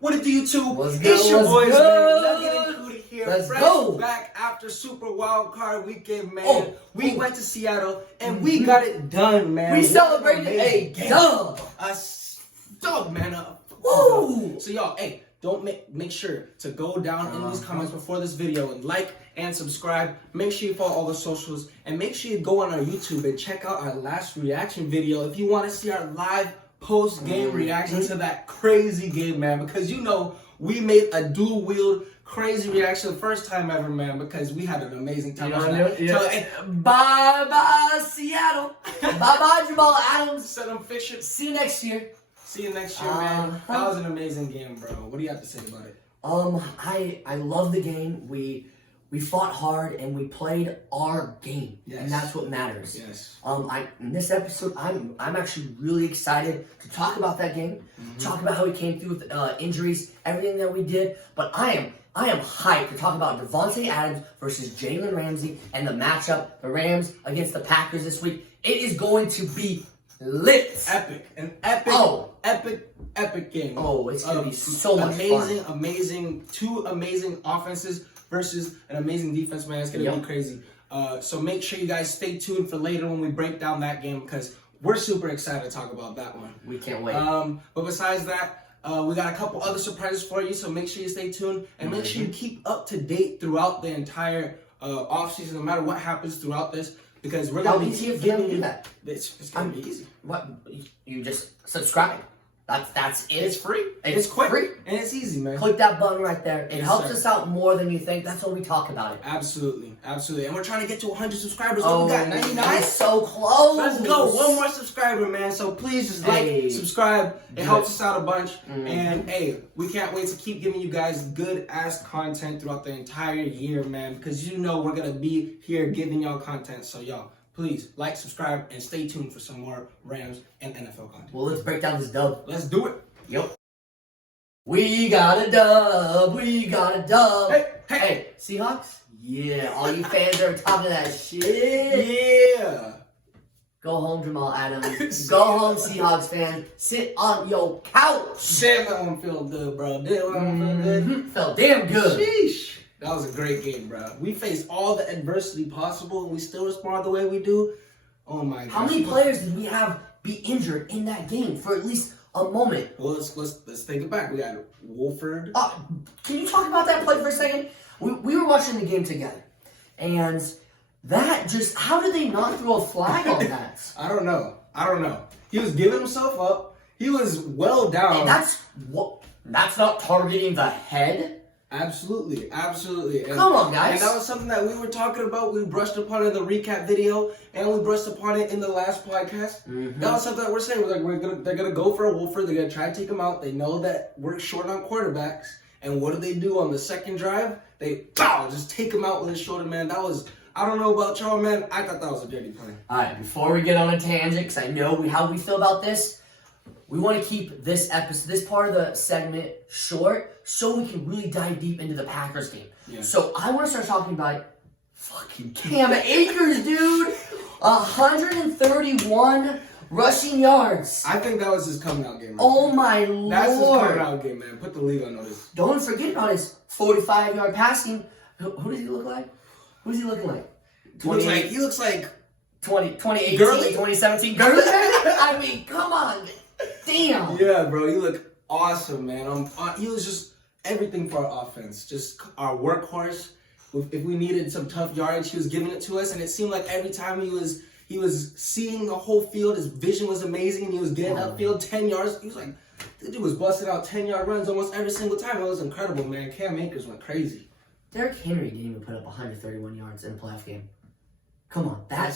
What it do, YouTube? What's good? It's your boys, good? man. Nugget and Kudi here. Let's Fresh go. back after Super Wild Card Weekend, man. We went to Seattle and we got it done, man. We celebrated a dub. A dub, man. Woo. So y'all, hey, don't make sure to go down in these comments before this video and like and subscribe. Make sure you follow all the socials and make sure you go on our YouTube and check out our last reaction video if you want to see our live post-game reaction to that crazy game, man, because you know we made a dual wield crazy reaction the first time ever, man, because we had an amazing time. Bye bye Seattle. Bye bye Jamal Adams. Set them Fisher. See you next year. See you next year, man. That was an amazing game, bro. What do you have to say about it? I love the game. We fought hard and we played our game, and that's what matters. Yes. In this episode, I'm actually really excited to talk about that game, talk about how we came through with injuries, everything that we did. But I am hyped to talk about Davante Adams versus Jalen Ramsey and the matchup, the Rams against the Packers this week. It is going to be lit. Epic game. Oh, it's gonna be so much fun. Amazing, two amazing offenses versus an amazing defense, man. It's gonna be crazy. So make sure you guys stay tuned for later when we break down that game because we're super excited to talk about that one. We can't wait. But besides that, we got a couple other surprises for you, so make sure you stay tuned and make sure you keep up to date throughout the entire offseason, no matter what happens throughout this, because we're gonna be giving you that. It's gonna be easy. What? You just subscribe. That's it. It's free. It's quick. Free. And it's easy, man. Click that button right there. It helps sir. us out more than you think. That's what we talk about it. Absolutely. And we're trying to get to 100 subscribers. Oh, we got 99. So close. Let's go. One more subscriber, man. So please just like, subscribe. It helps us out a bunch. And hey, we can't wait to keep giving you guys good ass content throughout the entire year, man. Because you know we're gonna be here giving y'all content. So y'all, please like, subscribe, and stay tuned for some more Rams and NFL content. Well, let's break down this dub. Let's do it. Yep. We got a dub. We got a dub. Hey, Seahawks? Yeah, all you fans are top of that shit. Yeah. Go home, Jamal Adams. Go home, Seahawks fan. Sit on your couch. Damn, that one feel good, bro. Damn, that one feel good. Felt damn good. Sheesh. That was a great game, bro. We faced all the adversity possible, and we still respond the way we do. Oh my god. How many players did we have be injured in that game for at least a moment? Well, let's take it back. We got Wolford. Can you talk about that play for a second? We were watching the game together, and that just, how did they not throw a flag on that? I don't know. He was giving himself up. He was well down. And that's not targeting the head? Absolutely. And, come on, guys. And that was something that we were talking about. We brushed upon it in the recap video, and we brushed upon it in the last podcast. That was something that we're saying. They're gonna go for a Wolford. They're gonna try to take him out. They know that we're short on quarterbacks. And what do on the second drive? They just take him out with his shoulder, man. That was, I don't know about y'all, man. I thought that was a dirty play. All right, before we get on a tangent, because I know how we feel about this, we want to keep this episode, this part of the segment short, so we can really dive deep into the Packers game. Yeah. So I want to start talking about fucking Cam Akers, dude. 131 rushing yards. I think that was his coming out game. Right? Oh my lord. That's his coming out game, man. Put the league on notice. Don't forget about his 45-yard passing. Who does he look like? Who is he looking like? He looks like 2018, Gurley? 2017. Gurley? I mean, come on. Damn. Yeah, bro. You look awesome, man. He was just everything for our offense. Just our workhorse. If we needed some tough yardage, he was giving it to us. And it seemed like every time he was seeing the whole field. His vision was amazing, and he was getting upfield 10 yards. He was like, the dude was busting out 10-yard runs almost every single time. It was incredible, man. Cam Akers went crazy. Derrick Henry didn't even put up 131 yards in a playoff game. Come on, that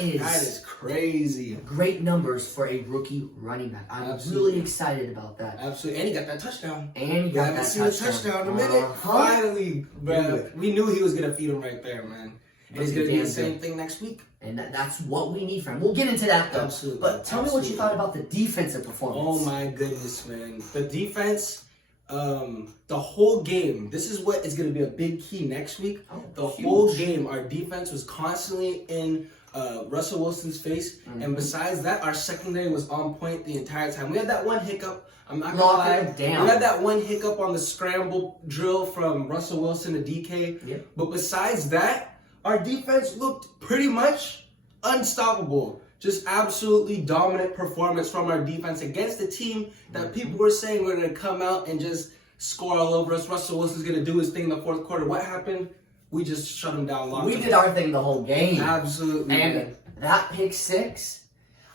is crazy. Great numbers for a rookie running back. I'm really excited about that. Absolutely, and he got that touchdown. And I haven't seen the touchdown in a minute. Finally, bro. We knew he was gonna feed him right there, man. And he's gonna do the same thing next week. And that's what we need from him. We'll get into that though. Absolutely. But tell me what you thought about the defensive performance. Oh my goodness, man. The defense, the whole game, this is what is going to be a big key next week. The whole game, our defense was constantly in Russell Wilson's face. And besides that, our secondary was on point the entire time. We had that one hiccup. I'm not gonna lie. We had that one hiccup on the scramble drill from Russell Wilson to DK. Yep. But besides that, our defense looked pretty much unstoppable. Just absolutely dominant performance from our defense against the team that people were saying were going to come out and just score all over us. Russell Wilson's going to do his thing in the fourth quarter. What happened? We just shut him down. We did our thing the whole game. Absolutely. And that pick six,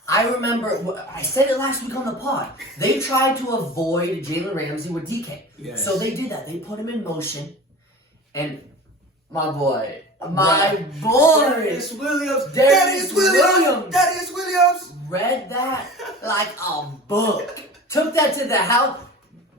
I remember, I said it last week on the pod. They tried to avoid Jalen Ramsey with DK. Yes. So they did that. They put him in motion. And my boy, Darius Williams read that like a book. Took that to the house.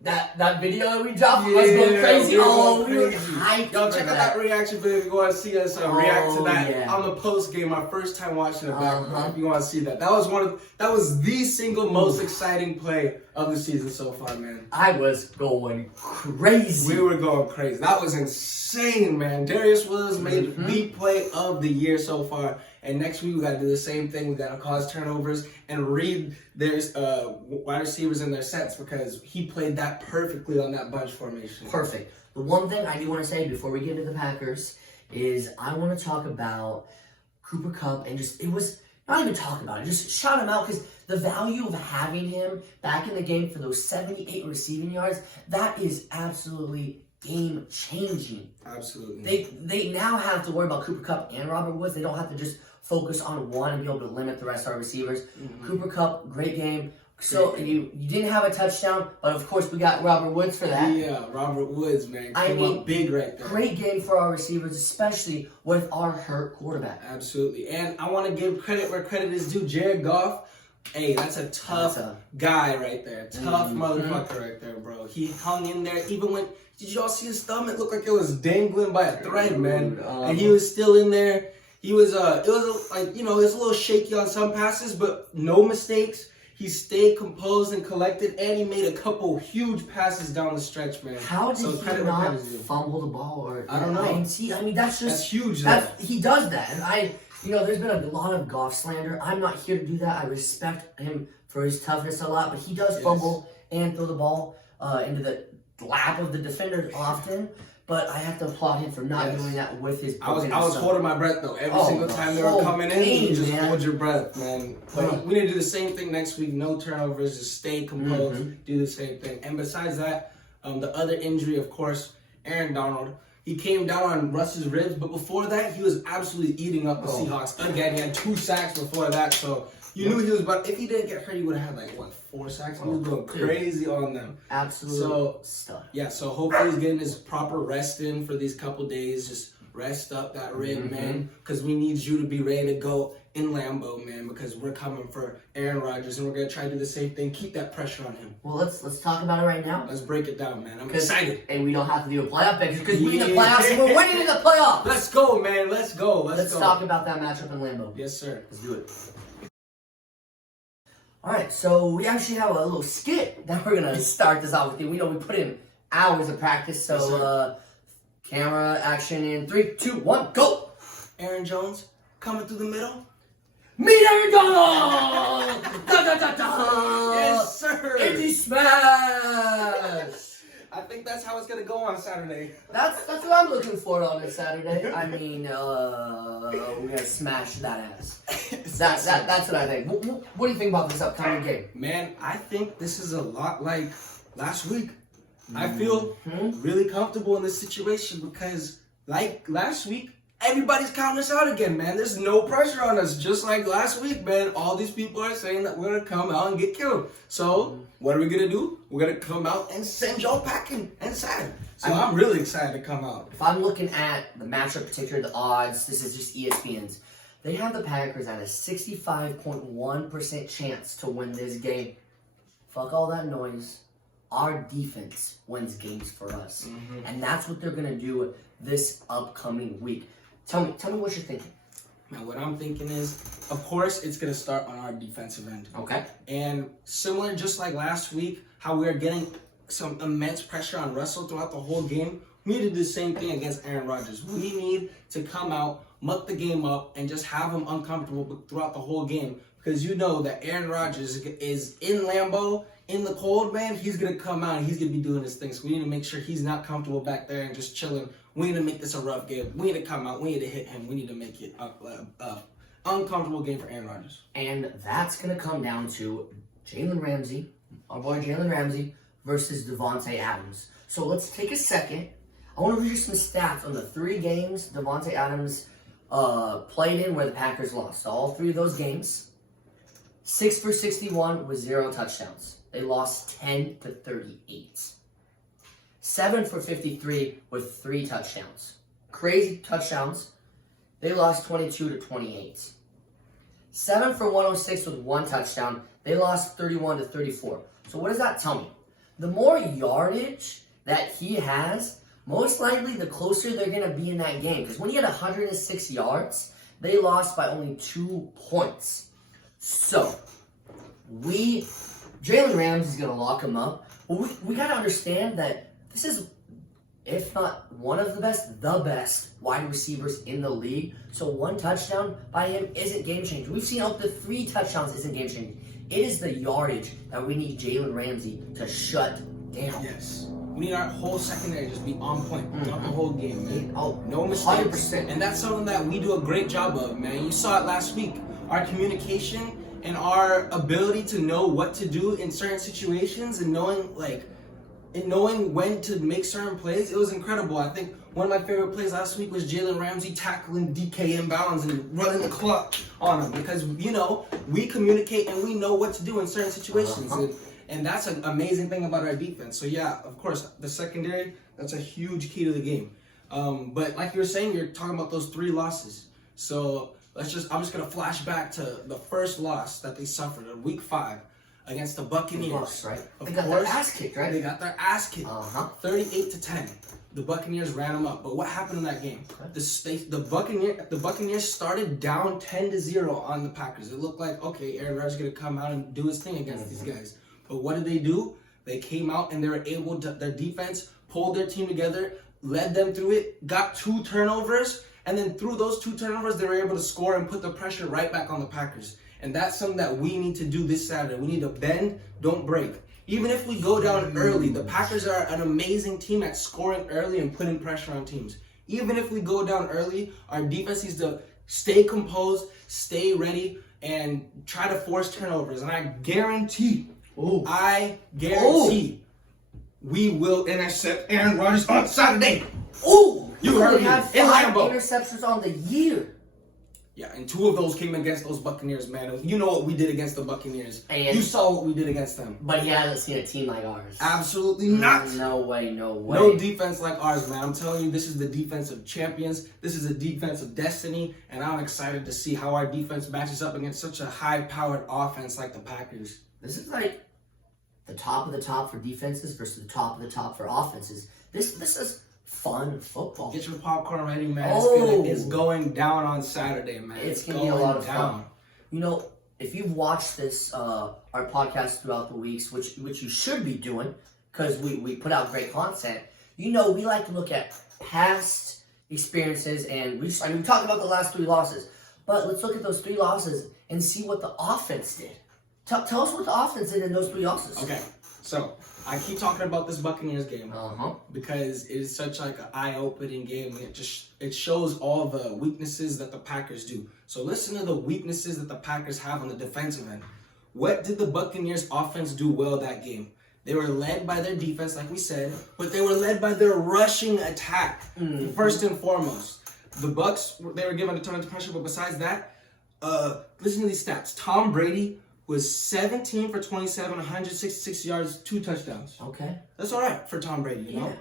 That video that we dropped was going crazy. We were hyped. Y'all check out that reaction video if you want to see us react to that on the post game. Our first time watching it back. If you want to see that, that was the single most exciting play of the season so far, man. I was going crazy. We were going crazy. That was insane, man. Darius Williams made the play of the year so far. And next week, we got to do the same thing. We got to cause turnovers and read their wide receivers in their sets because he played that perfectly on that bunch formation. Perfect. The one thing I do want to say before we get into the Packers is I want to talk about Cooper Kupp and not even talk about it, just shout him out because the value of having him back in the game for those 78 receiving yards, that is absolutely game-changing. Absolutely. They now have to worry about Cooper Kupp and Robert Woods. They don't have to just focus on one and be able to limit the rest of our receivers. Cooper Kupp, great game. So you didn't have a touchdown, but of course we got Robert Woods for that. Yeah, Robert Woods, man, came up big right there. Great game for our receivers, especially with our hurt quarterback. Absolutely. And I want to give credit where credit is due. Jared Goff, hey, that's a tough guy right there. Tough motherfucker right there, bro. He hung in there even when... Did y'all see his thumb? It looked like it was dangling by a thread, man. And he was still in there. He was, it was like, it was a little shaky on some passes, but no mistakes. He stayed composed and collected, and he made a couple huge passes down the stretch, man. How did he not fumble the ball? I don't know. That's huge. He does that, and there's been a lot of Goff slander. I'm not here to do that. I respect him for his toughness a lot, but he does fumble and throw the ball into the lap of the defender often. But I have to applaud him for not doing that with his. I was holding my breath though every single time they were coming in. You just hold your breath, man. But we need to do the same thing next week. No turnovers. Just stay composed. Do the same thing. And besides that, the other injury, of course, Aaron Donald. He came down on Russ's ribs, but before that, he was absolutely eating up the Seahawks again. He had 2 sacks before that, so you knew he was about. If he didn't get hurt, he would have had 4 sacks. He was going crazy on them. Absolute stuff. Yeah, so hopefully he's getting his proper rest in for these couple days. Just rest up that rib, man, because we need you to be ready to go in Lambeau, man, because we're coming for Aaron Rodgers, and we're going to try to do the same thing. Keep that pressure on him. Well, let's talk about it right now. Let's break it down, man. I'm excited. And we don't have to do a playoff picture because we in the playoffs and we're winning in the playoffs. Let's go, man. Let's go. Let's talk about that matchup in Lambeau. Yes, sir. Let's do it. All right, so we actually have a little skit that we're going to start this off with. We know we put in hours of practice, so camera action in 3, 2, 1, go! Aaron Jones coming through the middle. Meet Aaron Donald! Da, da, da, da. Yes, sir! Indy smash! I think that's how it's going to go on Saturday. That's what I'm looking for on this Saturday. I mean, we're going to smash that ass. That's what I think. What do you think about this upcoming game? Man, I think this is a lot like last week. I feel really comfortable in this situation because, like last week, everybody's counting us out again, man. There's no pressure on us. Just like last week, man, all these people are saying that we're going to come out and get killed. So, what are we going to do? We're going to come out and send y'all packing inside. So, I'm really excited to come out. If I'm looking at the matchup, particularly the odds, this is just ESPN's. They have the Packers at a 65.1% chance to win this game. Fuck all that noise. Our defense wins games for us. And that's what they're going to do this upcoming week. Tell me what you're thinking. Man, what I'm thinking is, of course, it's going to start on our defensive end. Okay. And similar, just like last week, how we are getting some immense pressure on Russell throughout the whole game, We need to do the same thing against Aaron Rodgers. We need to come out, muck the game up, and just have him uncomfortable throughout the whole game. Because you know that Aaron Rodgers is in Lambeau, in the cold, man. He's going to come out and he's going to be doing his thing. So we need to make sure he's not comfortable back there and just chilling. We need to make this a rough game. We need to come out. We need to hit him. We need to make it a uncomfortable game for Aaron Rodgers. And that's going to come down to Jalen Ramsey, our boy Jalen Ramsey, versus Davante Adams. So let's take a second. I want to read you some stats on the 3 games Davante Adams played in where the Packers lost. So all 3 of those games, 6 for 61 with 0 touchdowns. They lost 10-38. 7 for 53 with 3 touchdowns. Crazy touchdowns. They lost 22-28. 7 for 106 with 1 touchdown. They lost 31-34. So what does that tell me? The more yardage that he has, most likely the closer they're going to be in that game. Because when he had 106 yards, they lost by only 2 points. So, Jalen Ramsey is going to lock him up. Well, we got to understand that this is, if not one of the best wide receivers in the league. So 1 touchdown by him isn't game-changing. We've seen up to 3 touchdowns isn't game-changing. It is the yardage that we need Jalen Ramsey to shut down. Yes. We need our whole secondary just be on point throughout the whole game, man. Oh, no mistakes. 100%. And that's something that we do a great job of, man. You saw it last week. Our communication and our ability to know what to do in certain situations and knowing when to make certain plays, it was incredible. I think one of my favorite plays last week was Jalen Ramsey tackling DK inbounds and running the clock on him because, we communicate and we know what to do in certain situations. And that's an amazing thing about our defense. So, yeah, of course, the secondary, that's a huge key to the game. But like you were saying, you're talking about those 3 losses. So I'm just going to flash back to the first loss that they suffered in Week 5 against the Buccaneers. Right? Of They got course, their ass kicked, right? They got their ass kicked. 38-10. The Buccaneers ran them up. But what happened in that game? The Buccaneers started down 10-0 on the Packers. It looked like, okay, Aaron Rodgers is going to come out and do his thing against these guys. But what did they do? They came out and they were able to, their defense pulled their team together, led them through it, got 2 turnovers, and then through those 2 turnovers, they were able to score and put the pressure right back on the Packers. And that's something that we need to do this Saturday. We need to bend, don't break. Even if we go down early, the Packers are an amazing team at scoring early and putting pressure on teams. Even if we go down early, our defense needs to stay composed, stay ready, and try to force turnovers. And I guarantee we will intercept Aaron Rodgers on Saturday. You heard me. Have 5 interceptions on the year. Yeah, and 2 of those came against those Buccaneers, man. You know what we did against the Buccaneers. And you saw what we did against them. But he hasn't seen a team like ours. Absolutely not. No way. No defense like ours, man. I'm telling you, this is the defense of champions. This is a defense of destiny. And I'm excited to see how our defense matches up against such a high-powered offense like the Packers. This is like the top of the top for defenses versus the top of the top for offenses. This is fun football. Get your popcorn ready, man. It's going down on Saturday, man. It's going to be a lot of fun. If you've watched this, our podcast throughout the weeks, which you should be doing, because we put out great content, we like to look at past experiences, and we talked about the last 3 losses, but let's look at those 3 losses and see what the offense did. Tell us what the offense did in those 3 losses. Okay, so I keep talking about this Buccaneers game because it is such like an eye-opening game. It shows all the weaknesses that the Packers do. So listen to the weaknesses that the Packers have on the defensive end. What did the Buccaneers offense do well that game? They were led by their defense, like we said, but they were led by their rushing attack first and foremost. The Bucs, they were given a ton of pressure, but besides that, listen to these stats. Tom Brady was 17 for 27, 166 yards, 2 touchdowns. Okay. That's all right for Tom Brady, you know?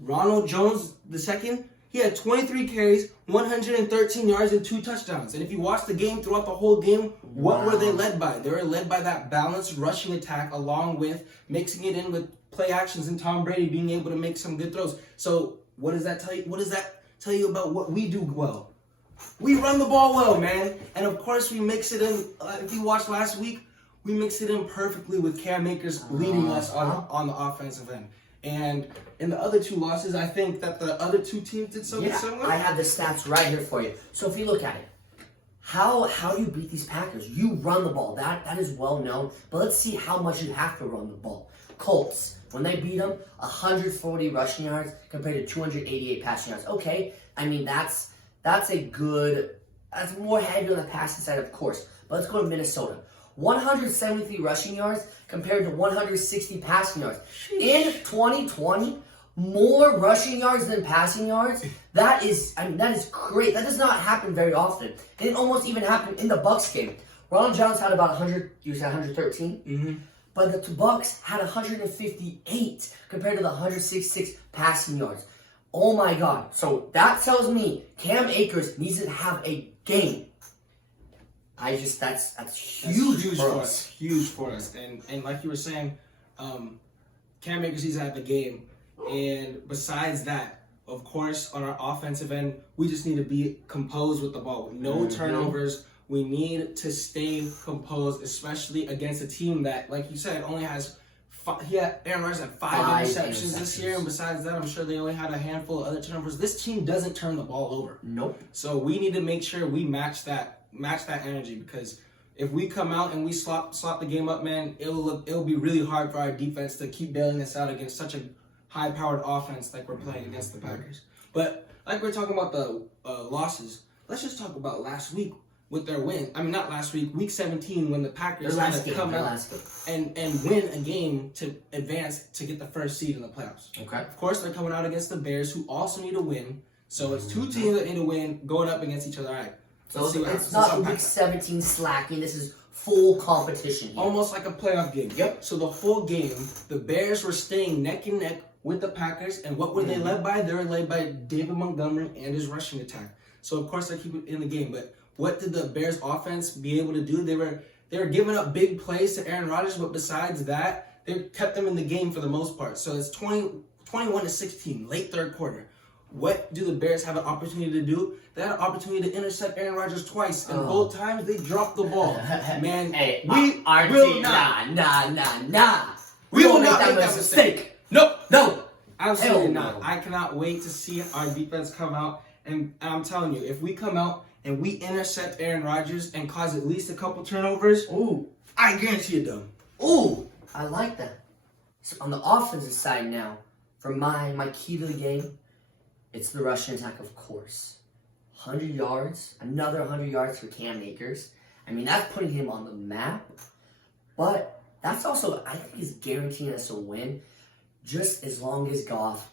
Ronald Jones II, he had 23 carries, 113 yards, and 2 touchdowns. And if you watch the game, throughout the whole game, what were they led by? They were led by that balanced rushing attack along with mixing it in with play actions and Tom Brady being able to make some good throws. So what does that tell you? What does that tell you about what we do well? We run the ball well, man. And of course, we mix it in. If you watched last week, we mixed it in perfectly with Cam Akers leading us on the offensive end. And in the other two losses, I think that the other two teams did something similar. I have the stats right here for you. So if you look at it, how do you beat these Packers? You run the ball. That is well known. But let's see how much you have to run the ball. Colts, when they beat them, 140 rushing yards compared to 288 passing yards. Okay, I mean that's more heavy on the passing side, of course. But let's go to Minnesota. 173 rushing yards compared to 160 passing yards. In 2020, more rushing yards than passing yards. That is great. That does not happen very often. It didn't almost even happen in the Bucs game. Ronald Jones had about 100. You said 113. Mm-hmm. But the Bucs had 158 compared to the 166 passing yards. Oh my God! So that tells me Cam Akers needs to have a game. That's huge for us. Huge for us. And like you were saying, Cam Akers needs to have a game. And besides that, of course, on our offensive end, we just need to be composed with the ball. No turnovers. We need to stay composed, especially against a team that, like you said, only has Aaron Rodgers had five interceptions this year, and besides that, I'm sure they only had a handful of other turnovers. This team doesn't turn the ball over. Nope. So we need to make sure we match that energy, because if we come out and we slop the game up, man, it'll be really hard for our defense to keep bailing us out against such a high-powered offense like we're playing against the Packers. But like we're talking about the losses, let's just talk about last week with their win. I mean, not last week, week 17, when the Packers had to come out and win a game to advance to get the first seed in the playoffs. Okay. Of course, they're coming out against the Bears, who also need to win. So it's two teams that need to win going up against each other. All right. So it's not week 17 slacking. This is full competition here. Almost like a playoff game. Yep. So the whole game, the Bears were staying neck and neck with the Packers. And what were they led by? They were led by David Montgomery and his rushing attack. So, of course, they keep it in the game. But what did the Bears offense be able to do? They were giving up big plays to Aaron Rodgers, but besides that, they kept them in the game for the most part. So it's 21-16, late third quarter. What do the Bears have an opportunity to do? They had an opportunity to intercept Aaron Rodgers twice, and both times they dropped the ball. Man, hey, we will not. Nah. We will not not make that mistake. No. Absolutely not. I cannot wait to see our defense come out, and I'm telling you, if we come out and we intercept Aaron Rodgers and cause at least a couple turnovers, I guarantee you're done. I like that. So on the offensive side now, for my key to the game, it's the rushing attack, of course. 100 yards, another 100 yards for Cam Akers. I mean, that's putting him on the map. But that's also, I think, is guaranteeing us a win, just as long as Goff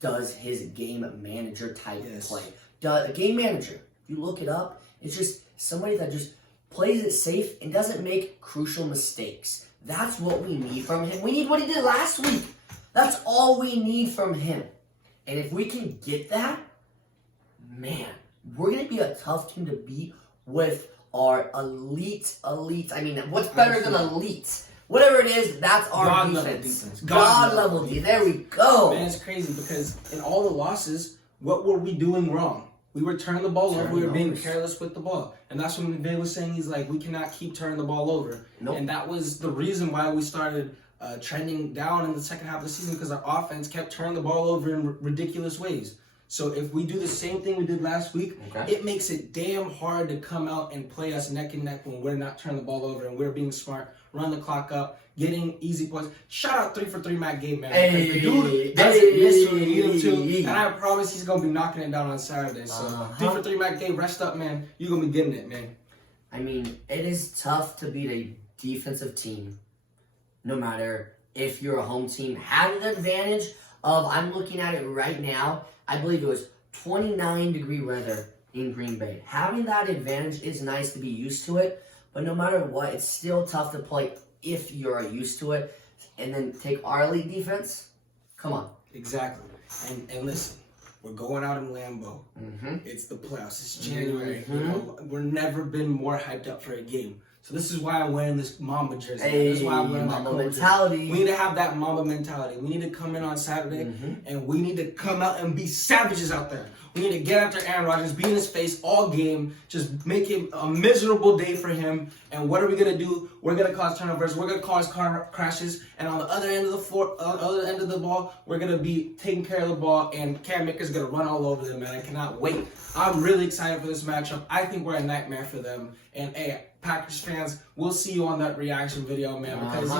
does his game manager type play. A game manager, if you look it up, it's just somebody that just plays it safe and doesn't make crucial mistakes. That's what we need from him. We need what he did last week. That's all we need from him. And if we can get that, man, we're going to be a tough team to beat with our elite. I mean, what's better than elite? Whatever it is, that's our defense. God level defense. There we go. Man, it's crazy because in all the losses, what were we doing wrong? We were turning the ball over. We were being careless with the ball. And that's when McVay was saying, he's like, we cannot keep turning the ball over. And that was the reason why we started trending down in the second half of the season, because our offense kept turning the ball over in ridiculous ways. So if we do the same thing we did last week, it makes it damn hard to come out and play us neck and neck when we're not turning the ball over and we're being smart, run the clock up, getting easy points. Shout out 3-for-3 Matt Gay, man. The dude doesn't miss when we need him to, and I promise he's going to be knocking it down on Saturday. So 3-for-3 Matt Gay, rest up, man. You're going to be getting it, man. I mean, it is tough to beat a defensive team, no matter if you're a home team. Having the advantage of, I'm looking at it right now, I believe it was 29-degree weather in Green Bay. Having that advantage is nice to be used to it, but no matter what, it's still tough to play if you're used to it. And then take our elite defense? Come on. Exactly. And listen, we're going out in Lambeau. It's the playoffs. It's January. You know, we've never been more hyped up for a game. So this is why I'm wearing this Mamba jersey. Hey, this is why I'm wearing that Mamba mentality. Jersey. We need to have that Mamba mentality. We need to come in on Saturday, and we need to come out and be savages out there. We need to get after Aaron Rodgers, be in his face all game, just make it a miserable day for him. And what are we gonna do? We're gonna cause turnovers. We're gonna cause car crashes. And on the other end of the floor, other end of the ball, we're gonna be taking care of the ball. And Cam Akers gonna run all over them. Man, I cannot wait. I'm really excited for this matchup. I think we're a nightmare for them. And hey, Packers fans, we'll see you on that reaction video, man. Because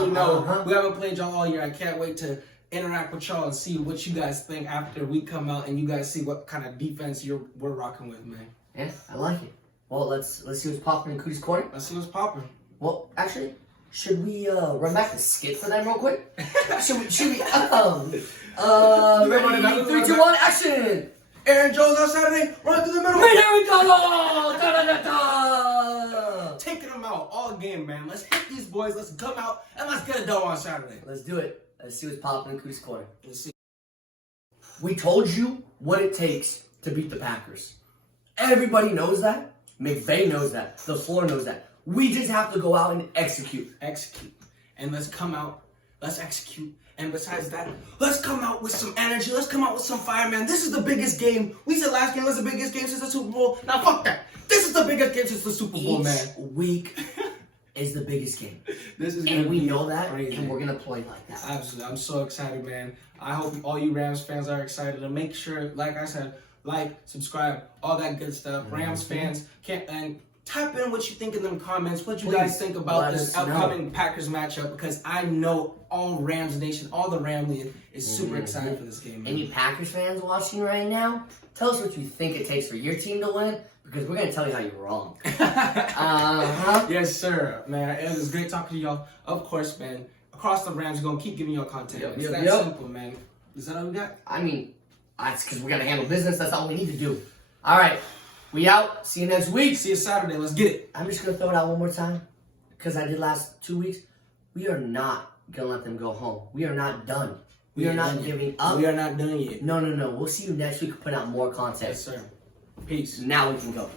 we haven't played y'all all year. I can't wait to interact with y'all and see what you guys think after we come out and you guys see what kind of defense we're rocking with, man. Yeah, I like it. Well, let's see what's popping in Kudi's corner. Let's see what's popping. Well, actually, should we run back the skit for them real quick? should we ready, 3, 2, 1, action! Aaron Jones on Saturday, run through the middle. Here we go! Da-da-da-da! Taking them out all game, man. Let's hit these boys. Let's come out and let's get it done on Saturday. Let's do it. Let's see what's popping in Kudi's corner. Let's see. We told you what it takes to beat the Packers. Everybody knows that. McVay knows that. The floor knows that. We just have to go out and execute. Execute. And let's come out. Let's execute. And besides that, let's come out with some energy. Let's come out with some fire, man. This is the biggest game. We said last game was the biggest game since the Super Bowl. Now, fuck that. This is the biggest game since the Super Bowl, man. Each week is the biggest game. And we know that, crazy. and we're going to play like that. Absolutely. I'm so excited, man. I hope all you Rams fans are excited. And make sure, like I said, like, subscribe, all that good stuff. Rams fans, and type in what you think in them comments. What you guys think about this upcoming Packers matchup, because I know all Rams Nation, all the Ramley is super excited for this game. Man. Any Packers fans watching right now, tell us what you think it takes for your team to win, because we're going to tell you how you're wrong. Yes, sir, man. It was great talking to y'all. Of course, man. Across the Rams, we're going to keep giving y'all content. It's that simple, man. Is that all we got? I mean, that's because we got to handle business. That's all we need to do. All right. We out. See you next week. See you Saturday. Let's get it. I'm just going to throw it out one more time, because I did last 2 weeks. We are not going to let them go home. We are not done. We are not giving up. We are not done yet. No. We'll see you next week. Put out more content. Yes, sir. Peace. Now we can go.